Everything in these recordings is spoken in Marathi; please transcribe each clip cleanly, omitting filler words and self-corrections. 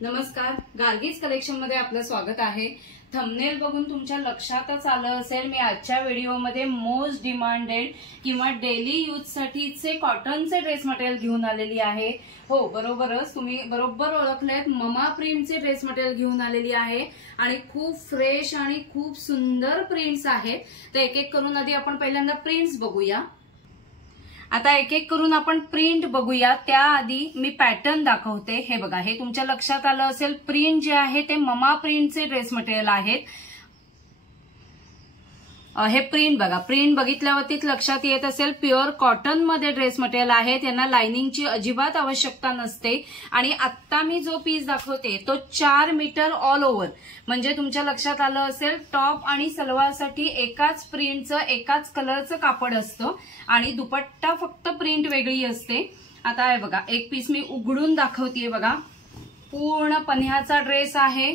नमस्कार, गार्गीज कलेक्शन मध्ये आपलं स्वागत आहे। थंबनेल बघून तुमच्या लक्षातच आलं असेल मी आजच्या व्हिडिओमध्ये मोस्ट डिमांडेड किंवा डेली यूज साठीचे कॉटनचे ड्रेस मटेरियल घेऊन आलेली आहे। हो, बरोबरच तुम्ही बरोबर ओळखलेत, ममा प्रिंटचे ड्रेस मटेरियल घेऊन आलेली आहे आणि खूप फ्रेश आणि खूप सुंदर प्रिंट्स आहेत। तर एक एक करून आधी आपण पहिल्यांदा प्रिंट्स बघूया। आता एक एक करून आपण प्रिंट बघूया, त्याआधी मी पॅटर्न दाखवते। हे बघा, हे तुमच्या लक्षात आलं असेल, प्रिंट जे आहे ते ममा प्रिंटचे ड्रेस मटेरियल आहेत। हे प्रिंट बघा, प्रिंट बघितल्यावरतीच लक्षात येत असेल प्युअर कॉटन मध्ये ड्रेस मटेरियल आहे, त्यांना लाइनिंगची अजिबात आवश्यकता नसते। आणि आता मी जो पीस दाखवते तो 4 मीटर ऑल ओव्हर, म्हणजे तुमच्या लक्षात आलं असेल टॉप आणि सलवारसाठी एकाच प्रिंटचं एकाच कलरचं कापड असतं आणि दुपट्टा फक्त प्रिंट वेगळी असते। आता हे बघा, एक पीस मी उघडून दाखवतेय बघा, पूर्ण पन्ह्याचा ड्रेस आहे।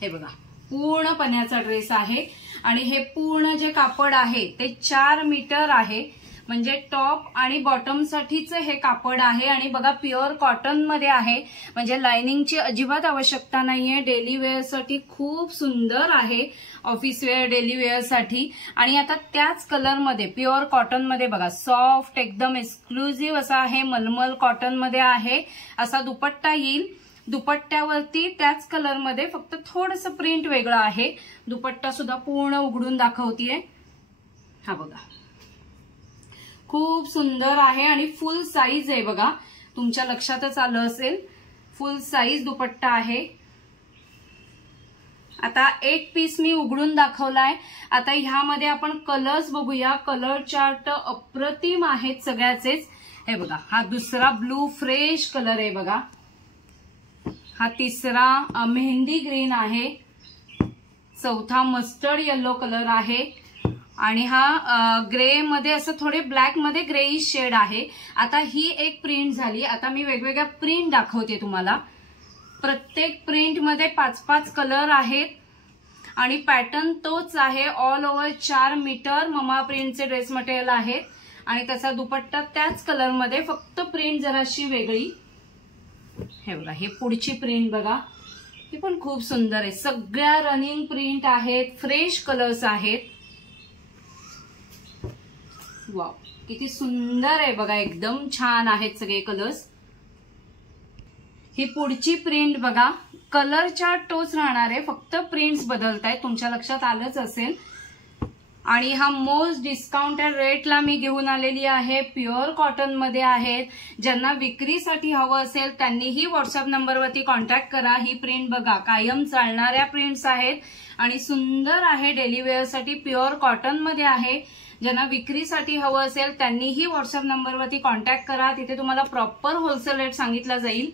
हे बघा, पूर्ण पन्ह्याचा ड्रेस आहे आणि हे पूर्ण जे कापड आहे ते 4 मीटर आहे, म्हणजे टॉप आणि बॉटम साठीच हे कापड आहे। आणि बघा, प्युअर कॉटन मध्ये आहे, म्हणजे लाइनिंगची अजिबात आवश्यकता नाहीये। डेली वेअर साठी खूप सुंदर आहे, ऑफिस वेअर, डेली वेअर साठी। आणि आता त्याच कलर मध्ये प्युअर कॉटन मध्ये बघा, सॉफ्ट एकदम एक्सक्लुझिव्ह असा आहे, मलमल कॉटन मध्ये आहे, असा दुपट्टा येईल। दुपट्ट्यावरती त्याच कलर मध्ये फक्त थोडंसं प्रिंट वेगळं आहे। दुपट्टा सुद्धा पूर्ण उघडून दाखवतीये, हा बघा, खूप सुंदर आहे आणि फुल साईज आहे बघा, तुमच्या लक्षातच आलं असेल, फुल साईज दुपट्टा आहे। आता एक पीस मी उघडून दाखवलाय, आता ह्यामध्ये आपण कलर्स बघूया। कलर चार्ट अप्रतिम आहेत सगळ्याचेच। हे बघा, हा दुसरा ब्लू फ्रेश कलर आहे बघा, हा तिसरा मेहंदी ग्रीन आहे, चौथा मस्टर्ड येलो कलर आहे आणि हा ग्रे मध्ये असं थोडे ब्लॅक मध्ये ग्रेइश शेड आहे। आता ही एक प्रिंट झाली। आता मी वेगवेगळ्या प्रिंट दाखवते तुम्हाला। प्रत्येक प्रिंट मध्ये 5-5 कलर आहेत आणि पॅटर्न तोच आहे। ऑल ओव्हर 4 मीटर ममा प्रिंटचे ड्रेस मटेरियल आहे आणि त्याचा दुपट्टा त्याच कलर मध्ये, फक्त प्रिंट जराशी वेगळी। हे बघा, हे पुढची प्रिंट बघा, ही पण खूप सुंदर आहे। सगळ्या रनिंग प्रिंट आहेत, फ्रेश कलर्स आहेत। वाव, किती सुंदर आहे बघा, एकदम छान आहेत सगळे कलर्स। ही पुढची प्रिंट बघा, कलर चार्ट तोच राहणार आहे, फक्त प्रिंट्स बदलत आहेत, तुमच्या लक्षात आलंच असेल। आणि हा मोस्ट डिस्काउंटेड रेटला मी घेऊन आलेली आहे, प्युअर कॉटन मध्ये आहेत। ज्यांना विक्रीसाठी हवं असेल त्यांनीही व्हॉट्सअप नंबरवरती कॉन्टॅक्ट करा। ही प्रिंट बघा, कायम चालणाऱ्या प्रिंट्स आहेत आणि सुंदर आहे, डेली वेअर साठी प्युअर कॉटन मध्ये आहे। ज्यांना विक्रीसाठी हवं असेल त्यांनीही व्हॉट्सअप नंबरवरती कॉन्टॅक्ट करा, तिथे तुम्हाला प्रॉपर होलसेल रेट सांगितला जाईल।